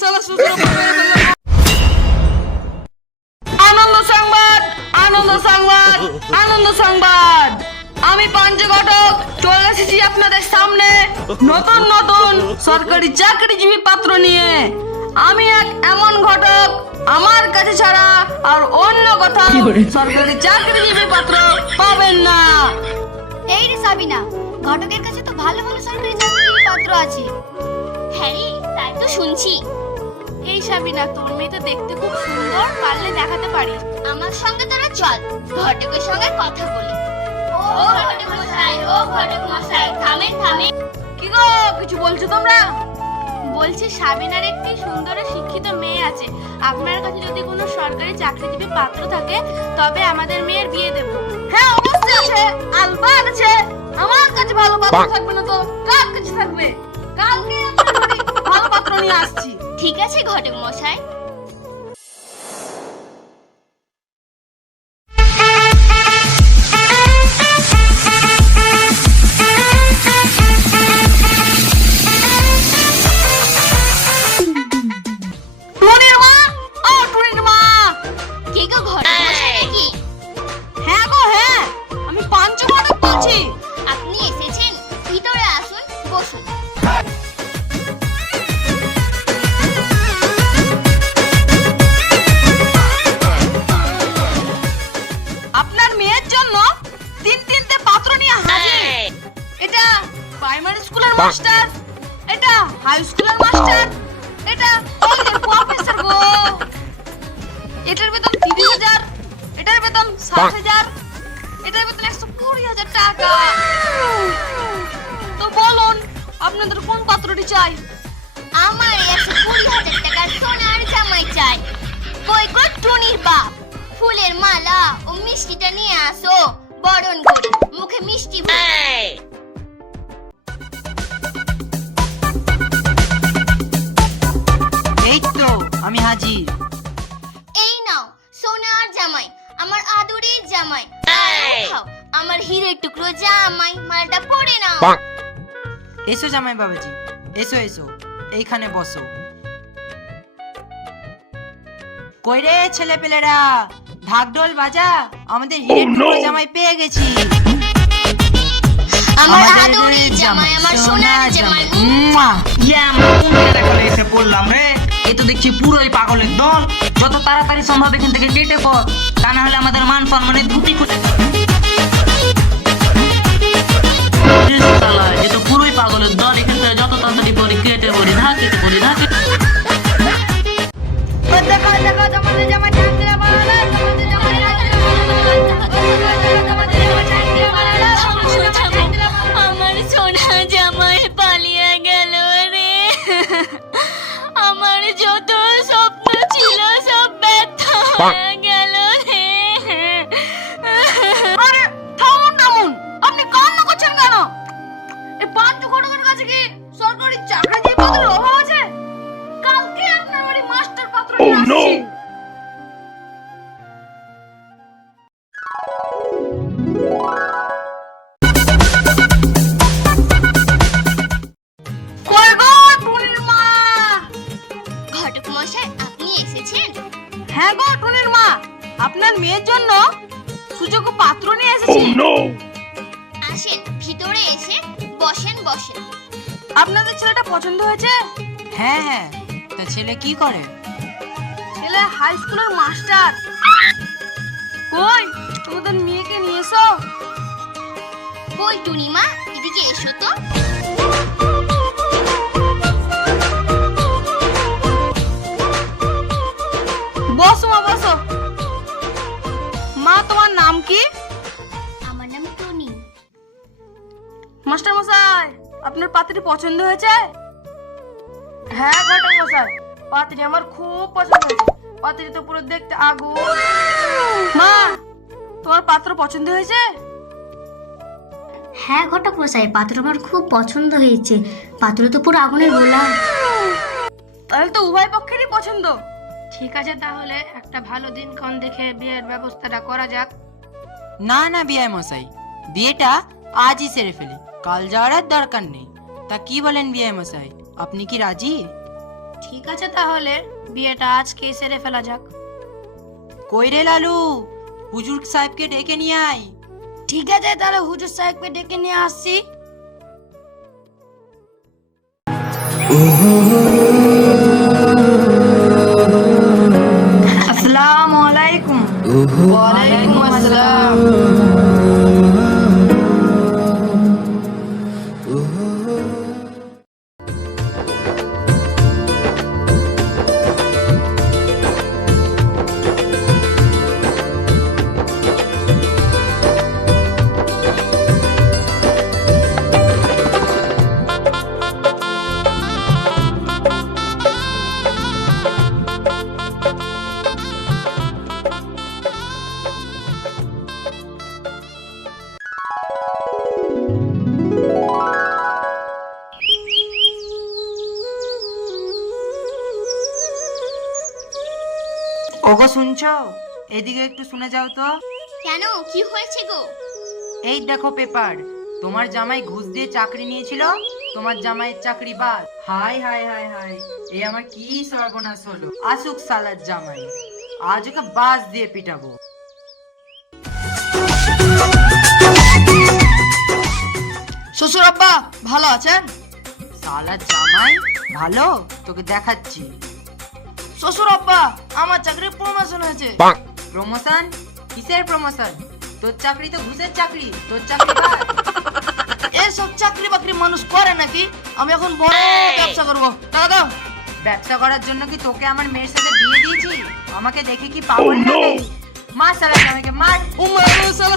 শ্বশুর উপর মেরে ফেলল। আনন্দ সংবাদ আনন্দ সংবাদ আনন্দ সংবাদ আমি পঞ্চঘটক চলে এসেছি আপনাদের সামনে। নতুন নতুন সরকারি চাকরিজীবী পাত্র নিয়ে। আমি এক এমন ঘটক আমার কাছে ছাড়া আর অন্য কোথাও সরকারি চাকরিজীবী পাত্র পাবেন না। এই রে সাবিনা ঘটকের কাছে তো ভালো ভালো সরকারি চাকরির পাত্র আছে। হ্যাঁ রে, তাই তো শুনছি। এই সাবিনা তোর মেয়ে তো দেখতে খুব সুন্দর পারলে দেখাতে পারিস আমার সঙ্গে তোরা চল ঘটকের সঙ্গে কথা বলি। ও ঘটক মশাই ও ঘটক মশাই থামেন থামেন কি গো কিছু বলছো তোমরা? বলছি সাবিনার একটি সুন্দর শিক্ষিত মেয়ে আছে। আপনার কাছে যদি কোনো সরকারি চাকরিজীবী পাত্র থাকে তবে আমাদের মেয়ের বিয়ে দেব। হ্যাঁ অবশ্যই আছে। আলবাত আছে। আমার কাছে ভালো পাত্র থাকবে না তো। কার কাছে থাকবে? কালকে নিয়ে আসছি। ঠিক আছে ঘটক মশাই ফুলের মালা ও মিষ্টিটা নিয়ে আসো বরণ করি। মুখে মিষ্টি এই! তো আমি হাজির। এই নাও সোনার জামাই আমার আদরের জামাই। খাও আমার হীরের টুকরো জামাই মালটা পরে নাও। এসো জামাই বাবাজি এসো এসো এইখানে বসো। কই রে ছেলে পেলেরা ঢাকঢোল বাজা আমাদের হিরের টুকরো জামাই পেয়ে গেছি। আমার আমাদের আদরের জামাই আমার সোনার জামাই। মুয়া। ইয়ে আমরা কোন এখানে এসে পড়লাম রে? এ তো দেখছি পুরোই পাগলের দল। যত তাড়াতাড়ি সম্ভব এখান থেকে কেটে পড়। তা না হলে আমাদের মান সম্মানের ধুতি খুলে হ্যাঁ গো টুনির মা আপনার মেয়ের জন্য সুযোগ্য পাত্র নিয়ে এসেছি। আসেন ভিতরে এসে বসেন বসেন। আপনাদের ছেলেটা পছন্দ হয়েছে? হ্যাঁ হ্যাঁ। তা ছেলে কি করে? ছেলে হাই স্কুলের মাস্টার কই তোমাদের মেয়েকে নিয়ে এসো। কই টুনিমা এদিকে এসো তো। পাত্রী পছন্দ হয়েছে? হ্যাঁ ঘটক মশাই পাত্রী আমার খুব পছন্দ হয়েছে। পাত্রী তো পুরো দেখতে আগুন। মা তোমার পাত্র পছন্দ হয়েছে? হ্যাঁ ঘটক মশাই পাত্র আমার খুব পছন্দ হয়েছে। পাত্র তো পুরো আগুনের গোলা। তাহলে তো উভয় পক্ষেরই পছন্দ। ঠিক আছে তাহলে একটা ভালো দিন দিনক্ষণ দেখে বিয়ের ব্যবস্থাটা করা যাক। না না বিয়াই মশাই বিয়েটা আজই সেরে ফেলি। কাল যাওয়ার আর দরকার নেই। তা কি বলেন বিয়াই মশাই? আপনি কি রাজি? ঠিক আছে তাহলে বিয়েটা আজকেই সেরে ফেলা যাক। কই রে লালু? হুজুর সাহেবকে ডেকে নিয়ে আয়। ঠিক আছে তাহলে হুজুর সাহেবকে ডেকে নিয়ে আসছি। আসসালামু আলাইকুম। ওয়ালাইকুম আসসালাম। ওগো শুনছো? এদিকে একটু শুনে যাও তো। কেন? কি হয়েছে গো? এই দেখো পেপার। তোমার জামাই ঘুষ দিয়ে চাকরি নিয়েছিল তোমার জামাইয়ের চাকরি বাদ। হাই হাই হাই হাই এই আমার কি সর্বনাশ হলো? আসুক সালার জামাই আজ ওকে বাস দিয়ে পিটাবো। শ্বশুর আব্বা ভালো আছেন? সালার জামাই ভালো? তোকে দেখাচ্ছি। শ্বশুর আব্বা আমার চাকরি প্রমোশন হয়েছে প্রমোশন কিসের প্রমোশন তোর চাকরি তো ঘুষের চাকরি তোর চাকরি এসব চাকরি বাকরি মানুষ করে নাকি আমি এখন বড় ব্যবসা করব টাকা দাও ব্যবসা করার জন্য কি তোকে আমার মেয়ের সাথে বিয়ে দিয়েছি আমাকে দেখে কি পাগল লাগে মার সালা জামাইকে মার উম্মা সালা।